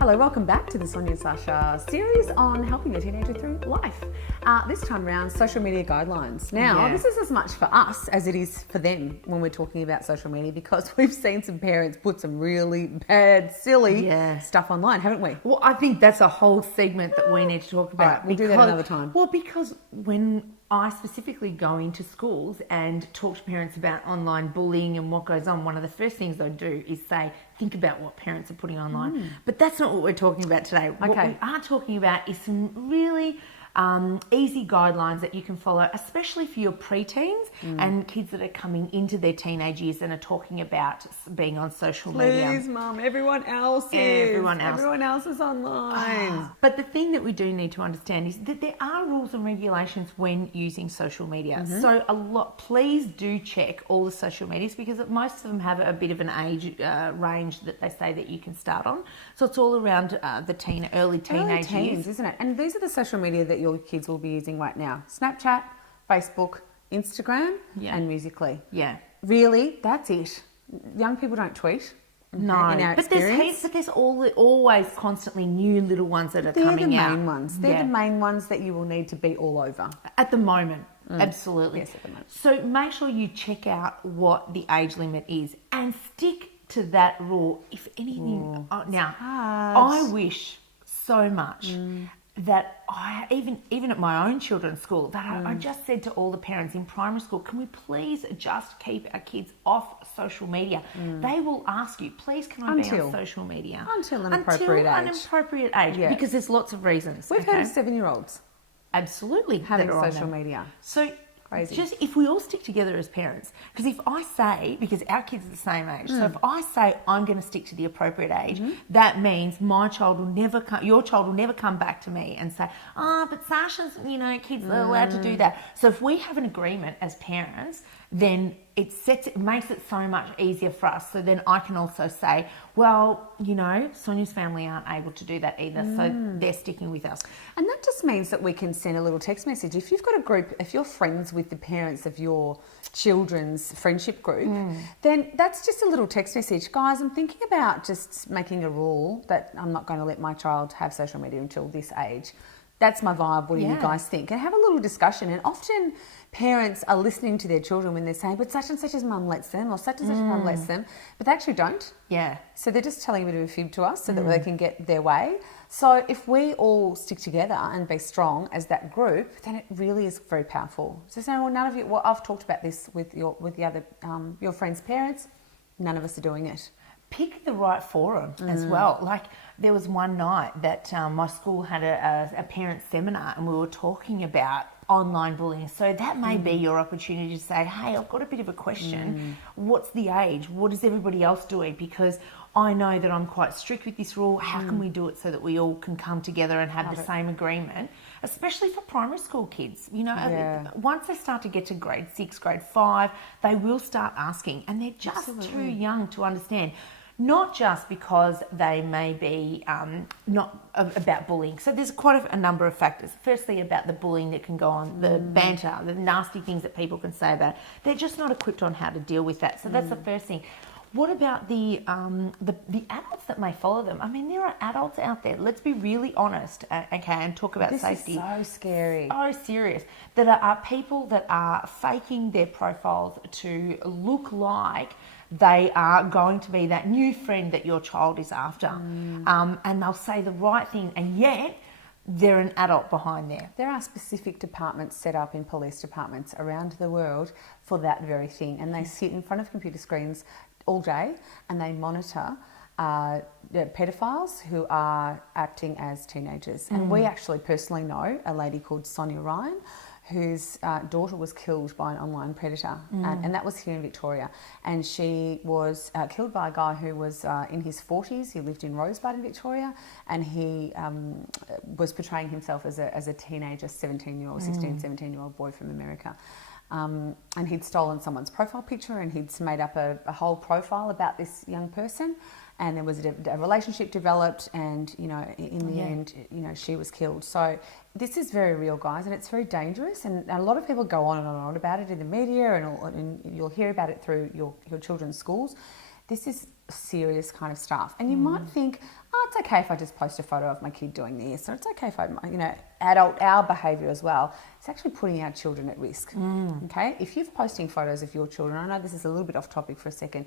Hello, welcome back to the Sonya and Sacha series on helping your teenager through life. This time around, social media guidelines. Now, This is as much for us as it is for them when we're talking about social media, because we've seen some parents put some really bad, silly stuff online, haven't we? Well, I think that's a whole segment that we need to talk about. All right, we'll do that another time. Well, because when I specifically go into schools and talk to parents about online bullying and what goes on, one of the first things I do is say, think about what parents are putting online. But that's not what we're talking about today. Okay. What we are talking about is some really easy guidelines that you can follow, especially for your preteens and kids that are coming into their teenage years and are talking about being on social media. Please, Mum, everyone else is. Everyone else is online. But the thing that we do need to understand is that there are rules and regulations when using social media. So please do check all the social medias, because most of them have a bit of an age range that they say that you can start on. So it's all around the early teenage years, isn't it? And these are the social media that your kids will be using right now: Snapchat, Facebook, Instagram, and Musical.ly. Yeah. Really, that's it. Young people don't tweet. No, in our but there's always constantly new little ones that are coming out. They're the main ones. They're the main ones that you will need to be all over. At the moment, absolutely. Yes, at the moment. So make sure you check out what the age limit is and stick to that rule. If anything, I wish so much that I, even at my own children's school, that I just said to all the parents in primary school, can we please just keep our kids off social media? They will ask you, please, can I be on social media? Until an appropriate age. Yes. Because there's lots of reasons. We've heard of 7-year-olds absolutely having social media. So crazy. Just if we all stick together as parents, because if I say, because our kids are the same age, so if I say I'm going to stick to the appropriate age, that means my child will never come, your child will never come back to me and say, but Sasha's, kids are allowed to do that. So if we have an agreement as parents, then it makes it so much easier for us. So then I can also say, well, Sonia's family aren't able to do that either, so they're sticking with us. And that just means that we can send a little text message. If you've got a group, if you're friends with the parents of your children's friendship group, then that's just a little text message. Guys, I'm thinking about just making a rule that I'm not going to let my child have social media until this age. That's my vibe. What do you guys think? And have a little discussion. And often parents are listening to their children when they're saying, but such and such's mum lets them, or such and such's mum lets them, but they actually don't. Yeah. So they're just telling a bit of a fib to us so that they can get their way. So if we all stick together and be strong as that group, then it really is very powerful. So none of you, I've talked about this with the other, your friends' parents, none of us are doing it. Pick the right forum as well. Like there was one night that my school had a parent seminar and we were talking about online bullying. So that may be your opportunity to say, hey, I've got a bit of a question. What's the age? What is everybody else doing? Because I know that I'm quite strict with this rule. How can we do it so that we all can come together and have the same agreement? Especially for primary school kids. Once they start to get to grade 6, grade 5, they will start asking, and they're just too young to understand. Not just because they may be not about bullying. So there's quite a number of factors. Firstly, about the bullying that can go on, the banter, the nasty things that people can say about it. They're just not equipped on how to deal with that. So that's the first thing. What about the adults that may follow them? I mean, there are adults out there, let's be really honest, and talk about safety. This is so scary. So serious. That are people that are faking their profiles to look like they are going to be that new friend that your child is after. And they'll say the right thing, and yet they're an adult behind there. There are specific departments set up in police departments around the world for that very thing, and they sit in front of computer screens all day and they monitor pedophiles who are acting as teenagers. And we actually personally know a lady called Sonya Ryan, whose daughter was killed by an online predator, and that was here in Victoria. And she was killed by a guy who was in his 40s. He lived in Rosebud in Victoria, and he was portraying himself as a teenager, 17-year-old, 16, 17-year-old boy from America. And he'd stolen someone's profile picture, and he'd made up a whole profile about this young person. and there was a relationship developed, and in the end, she was killed. So this is very real, guys, and it's very dangerous, and a lot of people go on and on about it in the media, and you'll hear about it through your children's schools. This is serious kind of stuff, and you might think, it's okay if I just post a photo of my kid doing this, or it's okay if our behaviour as well. It's actually putting our children at risk. Okay, if you're posting photos of your children, I know this is a little bit off topic for a second.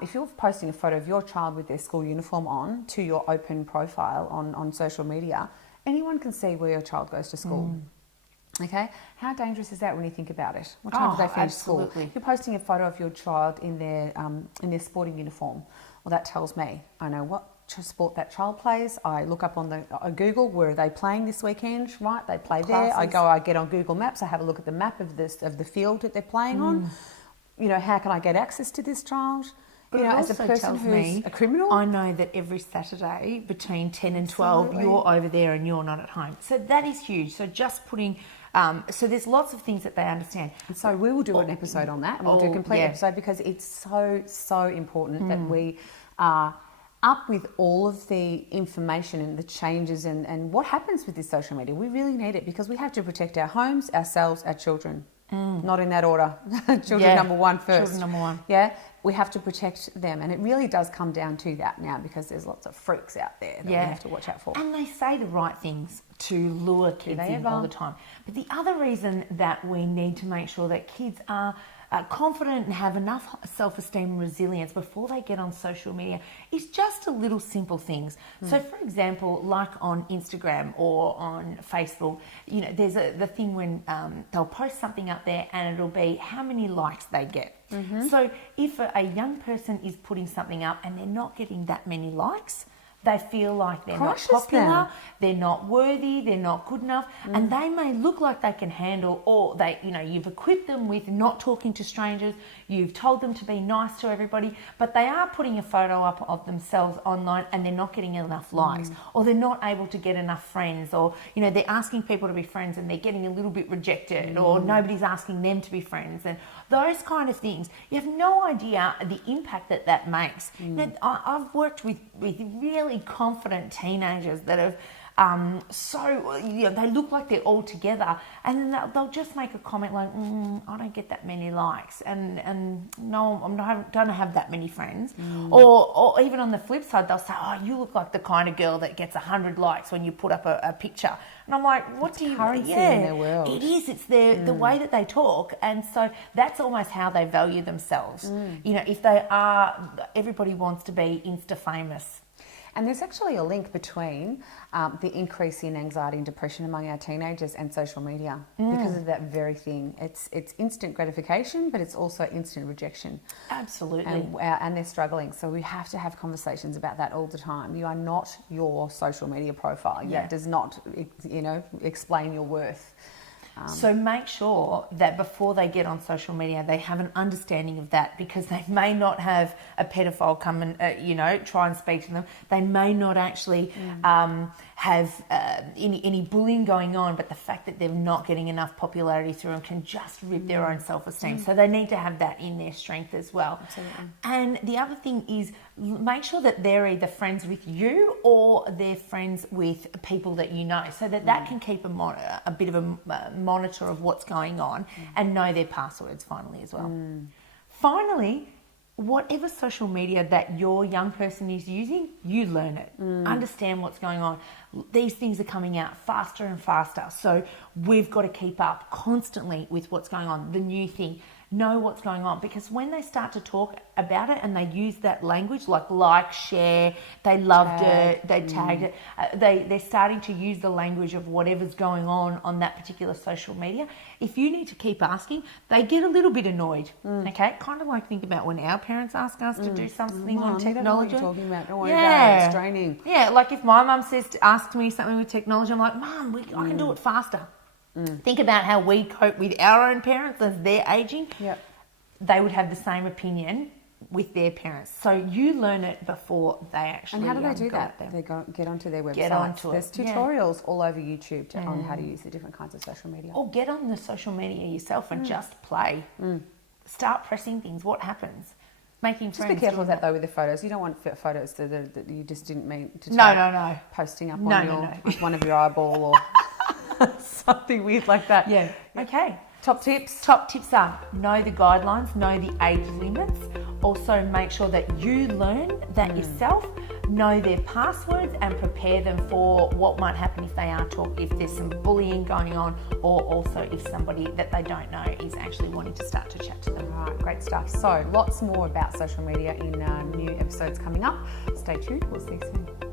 If you're posting a photo of your child with their school uniform on to your open profile on social media, anyone can see where your child goes to school. Okay, how dangerous is that when you think about it? What time do they finish school? You're posting a photo of your child in their sporting uniform. Well, that tells me I know what sport that child plays. I look up on Google, where are they playing this weekend? Right, they play there. I get on Google Maps. I have a look at the map of the field that they're playing on. How can I get access to this child? But as a person who's a criminal, I know that every Saturday between 10 and 12, you're over there and you're not at home. So that is huge. So just putting, so there's lots of things that they understand. And so we will do an episode on that. We'll do a complete episode, because it's so important that we are up with all of the information and the changes and what happens with this social media. We really need it, because we have to protect our homes, ourselves, our children. Not in that order. Children number one first. Children number one. Yeah, we have to protect them, and it really does come down to that now, because there's lots of freaks out there that we have to watch out for. And they say the right things to lure kids in all the time. But the other reason that we need to make sure that kids are confident and have enough self-esteem and resilience before they get on social media is just a little simple things. So for example, like on Instagram or on Facebook, there's the thing when they'll post something up there and it'll be how many likes they get. So if a young person is putting something up and they're not getting that many likes, they feel like they're not popular, they're not worthy, they're not good enough, and they may look like they can handle, or you've equipped them with not talking to strangers, you've told them to be nice to everybody, but they are putting a photo up of themselves online and they're not getting enough likes, or they're not able to get enough friends, or they're asking people to be friends and they're getting a little bit rejected, or nobody's asking them to be friends, and those kind of things. You have no idea the impact that makes. I've worked with really confident teenagers that have they look like they're all together, and then they'll just make a comment like, I don't get that many likes, and no, don't have that many friends. Or even on the flip side, they'll say, you look like the kind of girl that gets 100 likes when you put up a picture. And I'm like, what do you... currency in their world. It is. It's the way that they talk. And so that's almost how they value themselves. If they are... Everybody wants to be Insta-famous. And there's actually a link between the increase in anxiety and depression among our teenagers and social media because of that very thing. It's instant gratification, but it's also instant rejection. Absolutely. And they're struggling. So we have to have conversations about that all the time. You are not your social media profile. That does not, explain your worth. So make sure that before they get on social media, they have an understanding of that, because they may not have a pedophile come and, try and speak to them. They may not actually have any bullying going on, but the fact that they're not getting enough popularity through them can just rip their own self-esteem. So they need to have that in their strength as well. Absolutely. And the other thing is, make sure that they're either friends with you or they're friends with people that you know, so that can keep a bit of a monitor of what's going on and know their passwords finally as well. Finally, whatever social media that your young person is using, you learn it. Understand what's going on. These things are coming out faster and faster. So we've got to keep up constantly with what's going on, the new thing. Know what's going on, because when they start to talk about it and they use that language like, share, they loved it, they tagged it, they're starting to use the language of whatever's going on that particular social media. If you need to keep asking, they get a little bit annoyed. Okay, kind of like think about when our parents ask us to do something on technology. They don't know what you're talking about. Don't worry about it. It's draining. Yeah, like if my mum asks me something with technology, I'm like, Mum, I can do it faster. Think about how we cope with our own parents as they're aging. Yep. They would have the same opinion with their parents. So you learn it before they actually. And how do they do that? They get onto their website. Get onto There's tutorials all over YouTube on how to use the different kinds of social media. Or get on the social media yourself and just play. Start pressing things. What happens? Making Just friends. be careful doing with that though with the photos. You don't want photos that you just didn't mean to take. No. Posting up No, on no, your no. with one of your eyeball or something weird like that. Yeah. Okay. Top tips. Top tips are know the guidelines, know the age limits. Also make sure that you learn that yourself, know their passwords and prepare them for what might happen if they are if there's some bullying going on, or also if somebody that they don't know is actually wanting to start to chat to them. All right, great stuff. So lots more about social media in new episodes coming up. Stay tuned. We'll see you soon.